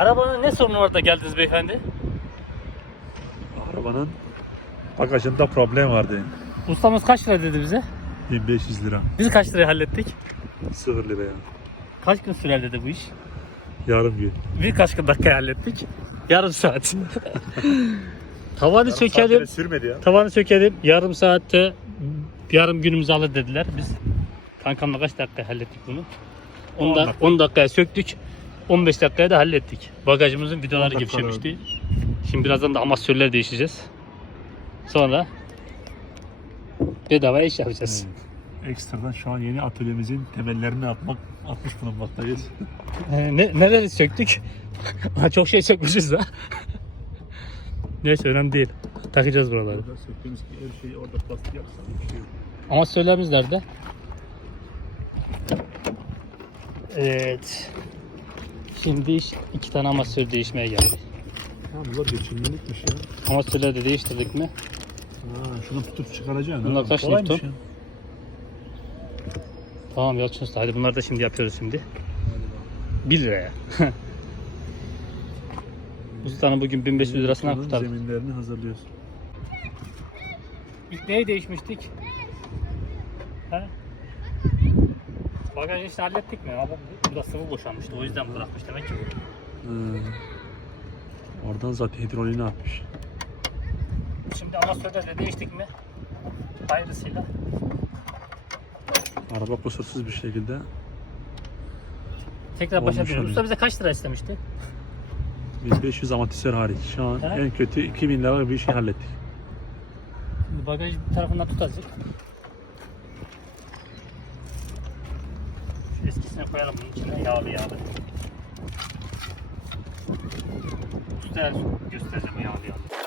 Arabanın ne sorunu var da geldiniz beyefendi? Arabanın bagajında problem vardı. Ustamız kaç lira dedi bize? 1500 lira. Biz kaç liraya hallettik? 0 liraya. Kaç gün sürer dedi bu iş? Yarım gün. Bir kaç dakika hallettik? Yarım saat. Tavanı sökelim. Sürmedi ya. Tavanı sökelim. Yarım saatte yarım günümüzü alır dediler. Biz kankamla kaç dakika hallettik bunu? 10, 10 da, dakika. 10 dakikaya söktük. 15 dakikaya da hallettik. Bagajımızın vidaları 10 dakika gevşemişti. Şimdi birazdan da amasörler değişeceğiz. Sonra bedava iş yapacağız. Ekstradan şu an yeni atölyemizin temellerini atmak atmış bulunmaktayız. Ee, ne, neleri söktük? Çok şey sökmüşüz da. Neyse önemli değil. Takacağız buraları. Burada söktüğümüz her şeyi orada plastik yapsak bir şey yok. Amatörlerimiz nerede? Evet. Şimdi iş iki tane amatör değişmeye geldi. Ha bu da geçimlilikmiş ya. Amatörleri de değiştirdik mi? Ha, şunu tutup çıkaracaksın. Bunlar ha. kaç Kolaymış Newton? ya. Tamam Yalçın Usta hadi bunları da şimdi yapıyoruz şimdi. 1 liraya. Ustanın bugün 1500 lirasından Bunun kurtardık. Zeminlerini hazırlıyoruz. İlk neyi değişmiştik? He? Bagaj işini hallettik mi? Ama burada sıvı boşanmıştı. O yüzden bırakmış demek ki. Hı. Oradan zaten hidroliğini atmış. Şimdi amatörde de değiştik mi? Hayırlısıyla. Araba kusursuz bir şekilde Tekrar başa oluyor. Usta bize kaç lira istemişti? 1500 amortisör hariç. Şu an He? en kötü 2000 lira bir şey hallettik. Şimdi bagaj tarafından tut eskisine koyalım bunun içine yağlı yağlı. Usta göstereceğim yağlı yağlı.